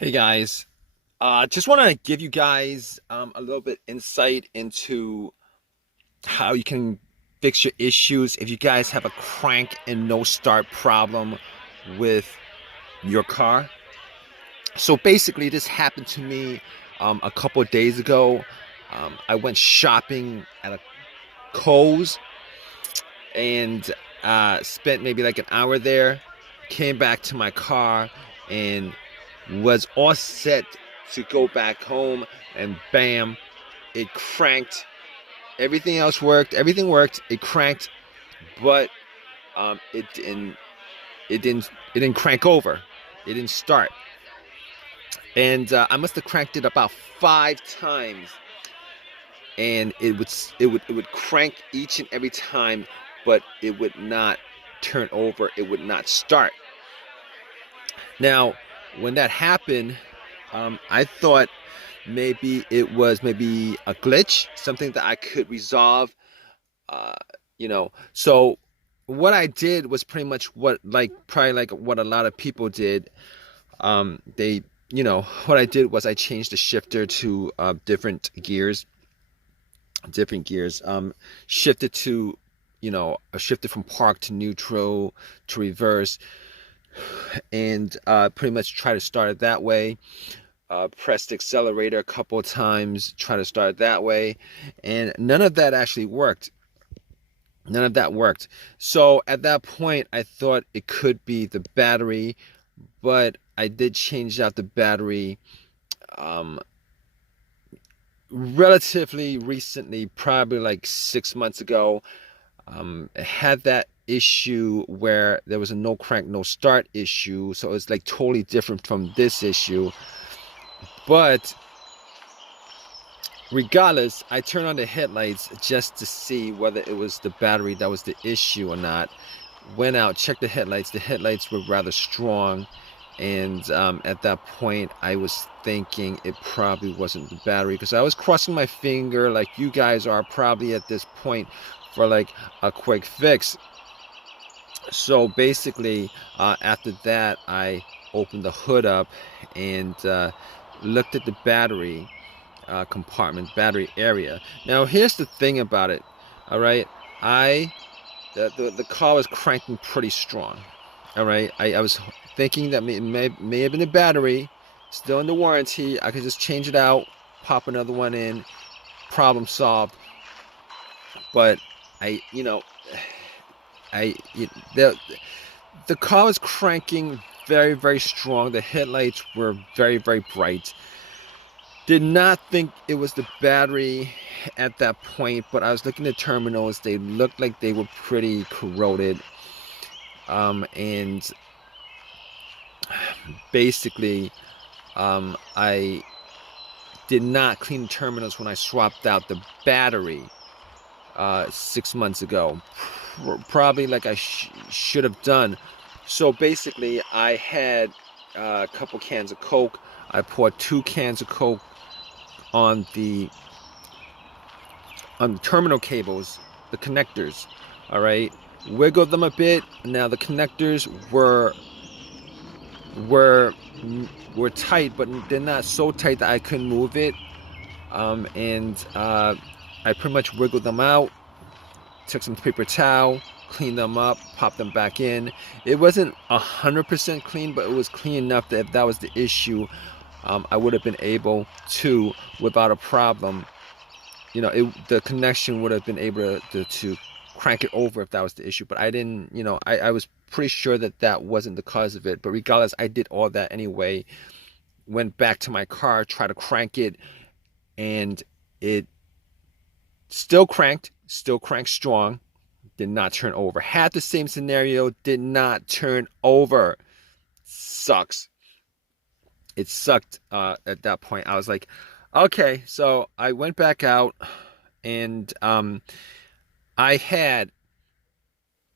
Hey guys, just want to give you guys a little bit insight into how you can fix your issues if you guys have a crank and no start problem with your car. So basically, this happened to me a couple of days ago. I went shopping at a Kohl's and spent maybe like an hour there. Came back to my car and was all set to go back home, and bam, it cranked. Everything else worked. Everything worked. It cranked, but it didn't. It didn't. It didn't crank over. It didn't start, and I must have cranked it about 5 times, and it would crank each and every time, but it would not turn over. It would not start. Now, when that happened, I thought maybe it was maybe a glitch, something that I could resolve. Uh, so what I did was pretty much probably like what a lot of people did. What I did was I changed the shifter to different gears. Shifted to, shifted from park to neutral to reverse, and pretty much try to start it that way. Pressed accelerator a couple of times, try to start it that way, and none of that actually worked. None of that worked. So at that point, I thought it could be the battery, but I did change out the battery relatively recently, probably like 6 months ago. It had that issue where there was a no crank, no start issue. So it's like totally different from this issue. But regardless, I turned on the headlights just to see whether it was the battery that was the issue or not. Went out, checked the headlights. The headlights were rather strong. And at that point, I was thinking it probably wasn't the battery, because I was crossing my finger like you guys are probably at this point for like a quick fix. So basically, after that, I opened the hood up and looked at the battery compartment, battery area. Now, here's the thing about it. All right, the car was cranking pretty strong. All right, I was thinking that may have been the battery, still in the warranty. I could just change it out, pop another one in, problem solved. But I, you know, I the car was cranking very, very strong. The headlights were very, very bright. Did not think it was the battery at that point, but I was looking at terminals. They looked like they were pretty corroded. And basically, I did not clean the terminals when I swapped out the battery 6 months ago. Probably like I should have done. So basically, I had a couple cans of Coke. I poured 2 cans of Coke on the terminal cables, the connectors. All right, wiggled them a bit. Now the connectors were tight, but they're not so tight that I couldn't move it. And I pretty much wiggled them out. Took some paper towel, cleaned them up, popped them back in. It wasn't 100% clean, but it was clean enough that if that was the issue, I would have been able to, without a problem, the connection would have been able to crank it over if that was the issue. But I didn't, I was pretty sure that that wasn't the cause of it. But regardless, I did all that anyway. Went back to my car, tried to crank it, and it still cranked strong, did not turn over. Had the same scenario, did not turn over. Sucks. It sucked at that point. I was like, okay. So I went back out, and I had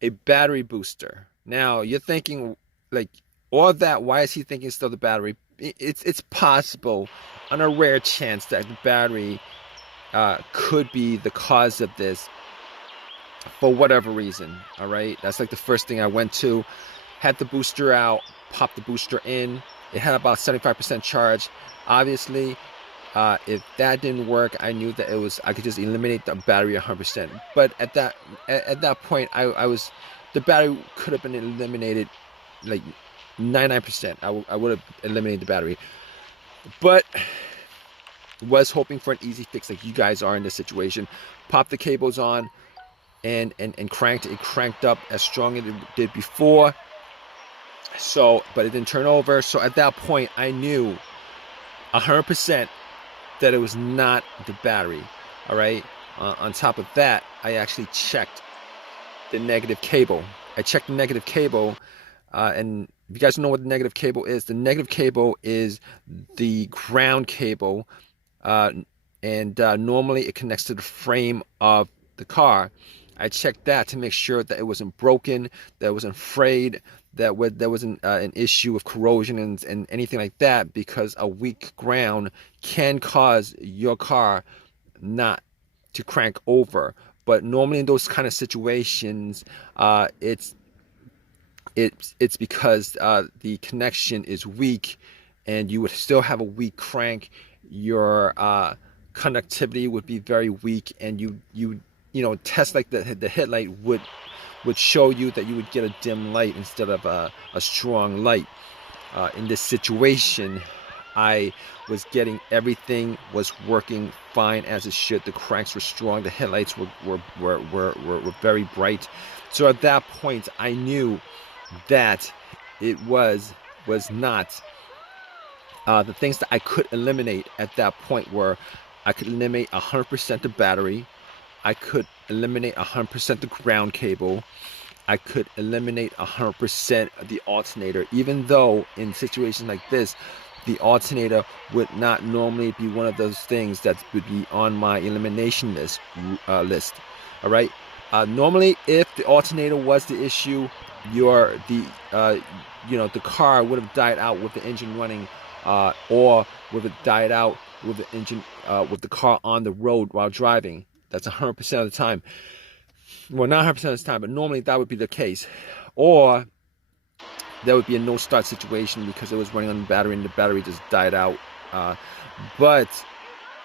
a battery booster. Now you're thinking, like, all that, why is he thinking still the battery? It's possible, on a rare chance, that the battery could be the cause of this for whatever reason. All right, that's like the first thing I went to. Had the booster out, popped the booster in. It had about 75% charge. Obviously, if that didn't work, I knew that I could just eliminate the battery 100%. But at that point, I was the battery could have been eliminated like 99%. I would have eliminated the battery, but was hoping for an easy fix like you guys are in this situation. Pop the cables on and cranked it. Cranked up as strong as it did before. So, but it didn't turn over. So at that point, I knew 100% that it was not the battery. All right. On top of that, I actually checked the negative cable. I checked the negative cable, and if you guys know what the negative cable is, the negative cable is the ground cable, and normally it connects to the frame of the car. I checked that to make sure that it wasn't broken, that it wasn't frayed, that there wasn't an issue of corrosion and anything like that, because a weak ground can cause your car not to crank over. But normally in those kind of situations, it's because the connection is weak, and you would still have a weak crank. Your conductivity would be very weak, and you know, test like the headlight would show you that you would get a dim light instead of a strong light. In this situation, I was getting everything was working fine as it should. The cranks were strong. The headlights were very bright. So at that point, I knew that it was not the things that I could eliminate at that point were I could eliminate 100% the battery. I could eliminate 100% the ground cable. I could eliminate 100% the alternator, even though in situations like this, the alternator would not normally be one of those things that would be on my elimination list. All right. Normally, if the alternator was the issue, the car would have died out with the engine running, or would have died out with the engine with the car on the road while driving. That's 100% of the time. Well, not 100% of the time, but normally that would be the case. Or there would be a no start situation because it was running on the battery and the battery just died out. But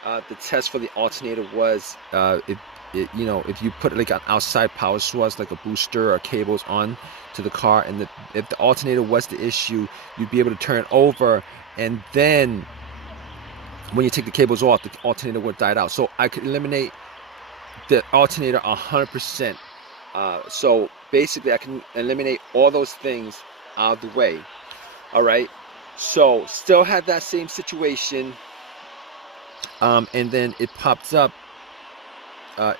the test for the alternator was if you put like an outside power source like a booster or cables on to the car, and if the alternator was the issue, you'd be able to turn it over, and then when you take the cables off, the alternator would die out. So I could eliminate the alternator 100%. So basically I can eliminate all those things out of the way. All right. So still had that same situation. And then it pops up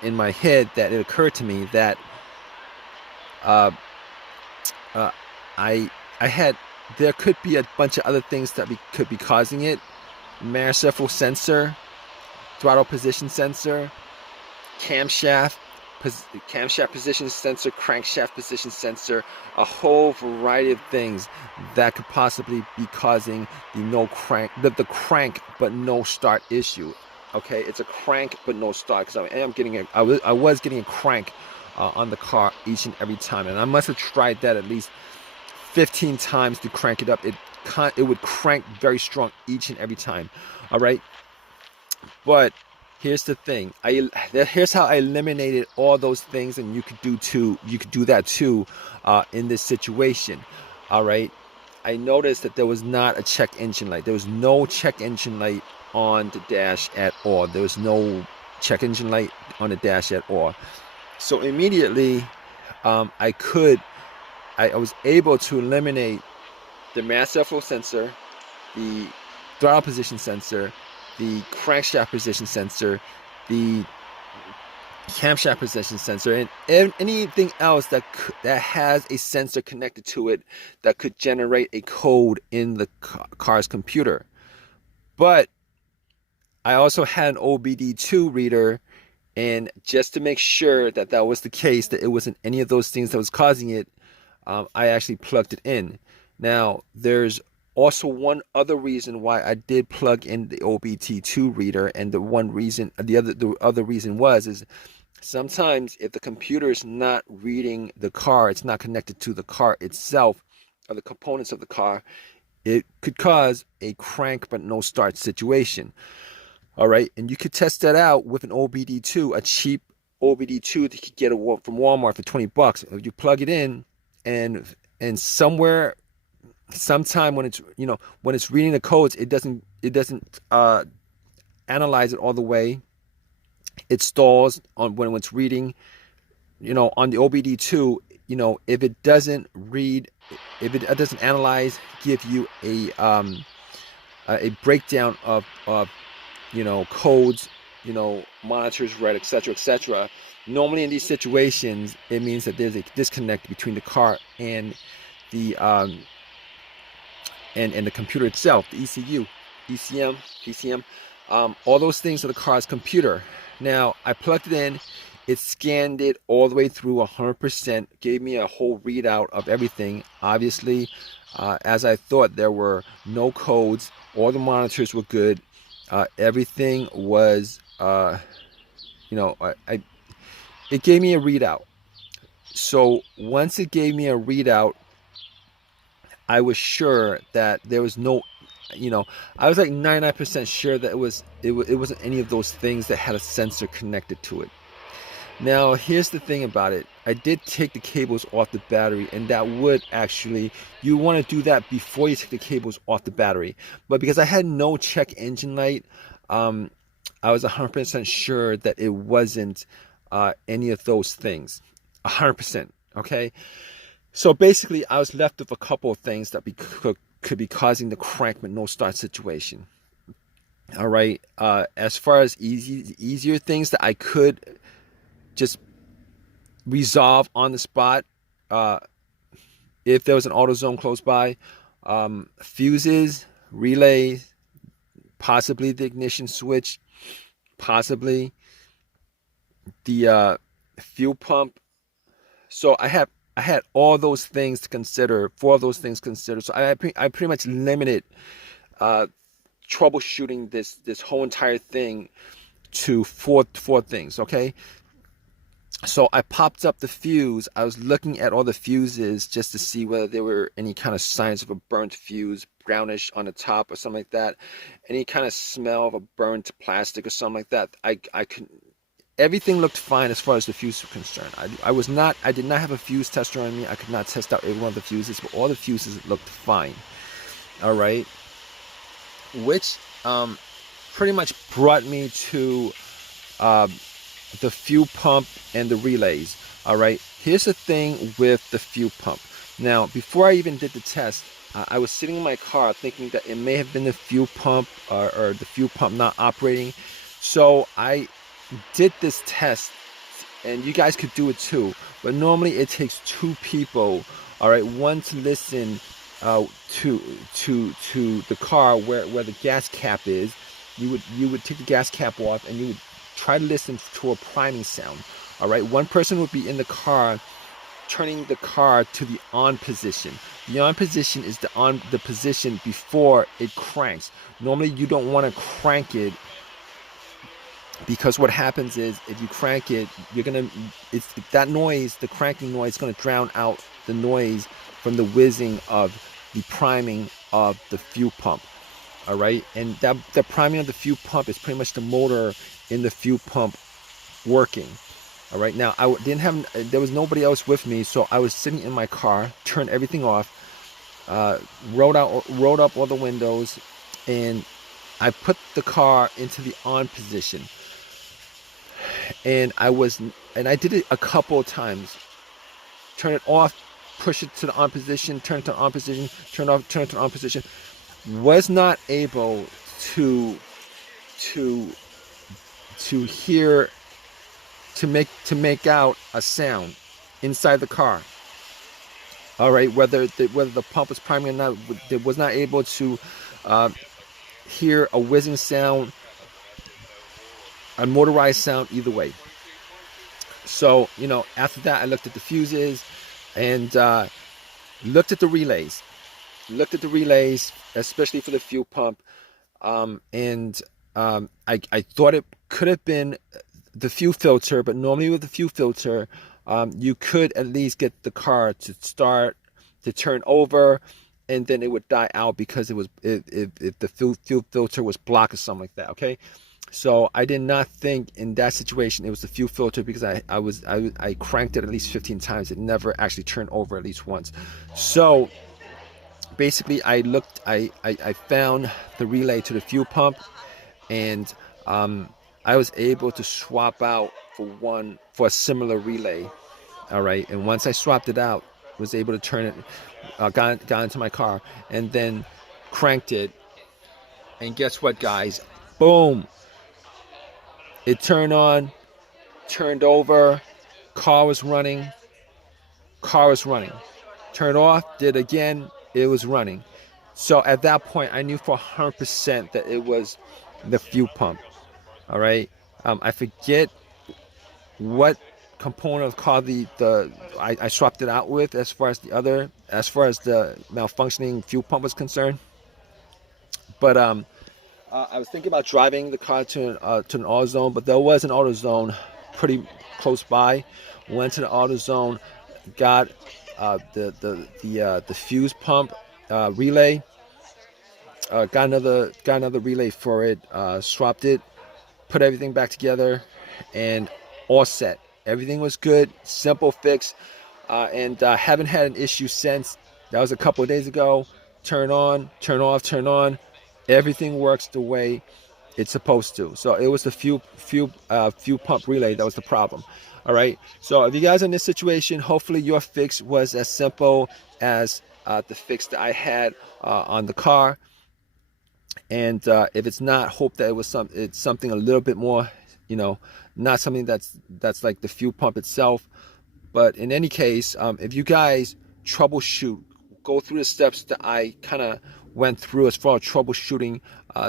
in my head that it occurred to me that there could be a bunch of other things that could be causing it. Manifold sensor, throttle position sensor, camshaft position sensor, crankshaft position sensor, a whole variety of things that could possibly be causing the crank but no start issue. Okay, it's a crank but no start, because I was getting a crank on the car each and every time, and I must have tried that at least 15 times to crank it up. It would crank very strong each and every time. All right, but here's the thing. Here's how I eliminated all those things, and you could do that too in this situation. All right, I noticed that there was not a check engine light. There was no check engine light on the dash at all. There was no check engine light on the dash at all. So immediately, I was able to eliminate the manifold sensor, the throttle position sensor, the crankshaft position sensor, the camshaft position sensor, and anything else that has a sensor connected to it that could generate a code in the car's computer. But I also had an OBD2 reader, and just to make sure that that was the case, that it wasn't any of those things that was causing it, I actually plugged it in. Now, there's also one other reason why I did plug in the OBD2 reader, and the other reason is sometimes if the computer is not reading the car, it's not connected to the car itself or the components of the car, it could cause a crank but no start situation. All right, and you could test that out with an OBD2, a cheap OBD2 that you could get from Walmart for $20. You plug it in, and somewhere, sometime when it's when it's reading the codes, it doesn't analyze it all the way. It stalls on when it's reading. On the OBD2, if it doesn't read, if it doesn't analyze, give you a breakdown of codes, monitors read, etc., etc. Normally in these situations, it means that there's a disconnect between the car and the and the computer itself, the ECU, ECM, PCM, all those things are the car's computer. Now I plugged it in, it scanned it all the way through 100%, gave me a whole readout of everything. Obviously, as I thought, there were no codes, all the monitors were good, everything was, it gave me a readout. So once it gave me a readout, I was sure that there was no, I was like 99% sure that it wasn't any of those things that had a sensor connected to it. Now, here's the thing about it. I did take the cables off the battery, and that would actually, you want to do that before you take the cables off the battery. But because I had no check engine light, I was 100% sure that it wasn't any of those things. 100%. Okay? So basically, I was left with a couple of things that could be causing the crank but no start situation. All right. As far as easier things that I could just resolve on the spot, if there was an AutoZone close by, fuses, relays, possibly the ignition switch, possibly the fuel pump. So I had all those things to consider, 4 of those things considered. So I pretty much limited troubleshooting this whole entire thing to four things. Okay. So I popped up the fuse. I was looking at all the fuses just to see whether there were any kind of signs of a burnt fuse, brownish on the top or something like that. Any kind of smell of a burnt plastic or something like that. I couldn't. Everything looked fine as far as the fuse was concerned. I did not have a fuse tester on me. I could not test out every one of the fuses, but all the fuses looked fine. All right. Which pretty much brought me to the fuel pump and the relays. All right, here's the thing with the fuel pump. Now, before I even did the test, I was sitting in my car thinking that it may have been the fuel pump or the fuel pump not operating. So I did this test, and you guys could do it too, but normally it takes 2 people, all right, one to listen to the car where the gas cap is. You would take the gas cap off, and you would try to listen to a priming sound. All right, one person would be in the car, turning the car to the on position. The on position is the position before it cranks. Normally, you don't want to crank it, because what happens is if you crank it, it's that noise, the cranking noise, is going to drown out the noise from the whizzing of the priming of the fuel pump. All right, and the priming of the fuel pump is pretty much the motor in the fuel pump working. All right, now there was nobody else with me, so I was sitting in my car, turned everything off, rolled up all the windows, and I put the car into the on position. And I did it a couple of times. Turn it off, push it to the on position, turn it to the on position, turn it off, turn it to the on position. Was not able to hear, to make out a sound inside the car. All right, whether the pump was priming or not, it was not able to hear a whizzing sound, a motorized sound, either way. So after that, I looked at the fuses and looked at the relays. Especially for the fuel pump, and I thought it could have been the fuel filter, but normally with the fuel filter, you could at least get the car to start, to turn over, and then it would die out because it was if the fuel filter was blocked or something like that. Okay, so I did not think in that situation it was the fuel filter, because I cranked it at least 15 times. It never actually turned over at least once. So basically I found the relay to the fuel pump, and I was able to swap out for a similar relay. All right, and once I swapped it out, was able to turn it, got into my car, and then cranked it, and guess what, guys? Boom! It turned on, turned over, car was running, turned off, did it again, it was running. So at that point, I knew for 100% that it was the fuel pump. All right, I forget what component of the car I swapped it out with, as far as the malfunctioning fuel pump was concerned. But I was thinking about driving the car to an AutoZone, but there was an AutoZone pretty close by. Went to the AutoZone, got the fuse pump relay, got another relay for it, swapped it, put everything back together, and all set. Everything was good, simple fix, and haven't had an issue since. That was a couple of days ago. Turn on, turn off, turn on. Everything works the way it's supposed to. So it was the fuel pump relay that was the problem. All right. So if you guys are in this situation, hopefully your fix was as simple as the fix that I had on the car. And if it's not, hope that it's something a little bit more, not something that's like the fuel pump itself. But in any case, if you guys troubleshoot, go through the steps that I kind of went through as far as troubleshooting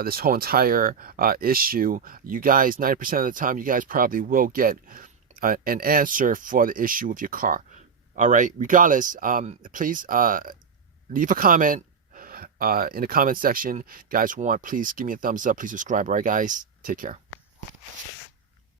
this whole entire issue, you guys, 90% of the time, you guys probably will get an answer for the issue with your car. All right. Regardless, please leave a comment in the comment section. Guys, please give me a thumbs up. Please subscribe. All right, guys. Take care.